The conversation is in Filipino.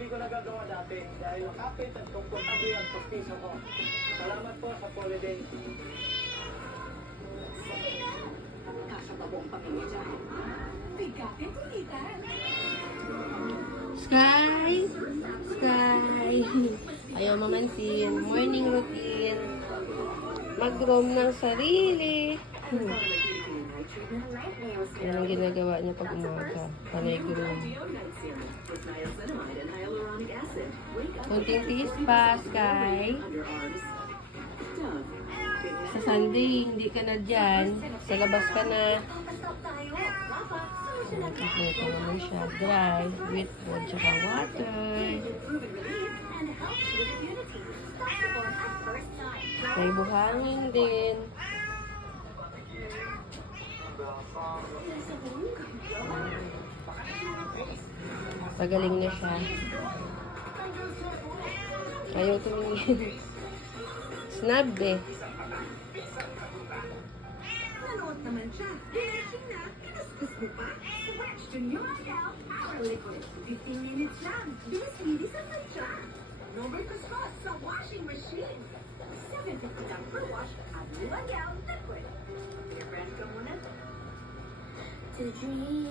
hindi ko nagagawa dati dahil makapit at komportable ang pustiso ko. Salamat po sa holiday. Sige na! Kasya pa buong pamilya dyan. Bigatin kulitan. Sky! Sky! Ayaw mamansin. Morning routine. Mag-roam ng sarili. Yan ang ginagawa niya pag umaga. Panay groom. Kunting tiis pa, Sky. Sa Sunday, hindi ka na dyan. Sa labas ka na. Nakikita naman siya. Dry, with food, tsaka water. May buhangin din. Pagaling na siya. Ayaw tumingin. Snub eh. Nanood naman siya. Gising na, kinaskas mo pa. Swatch Junior Al Power Liquid. 15 minutes lang. Bilis-bilis ang mancha. No more kuskus sa washing machine. 750 lang per wash at Luwag Al Liquid. Your friend ka muna. To dream.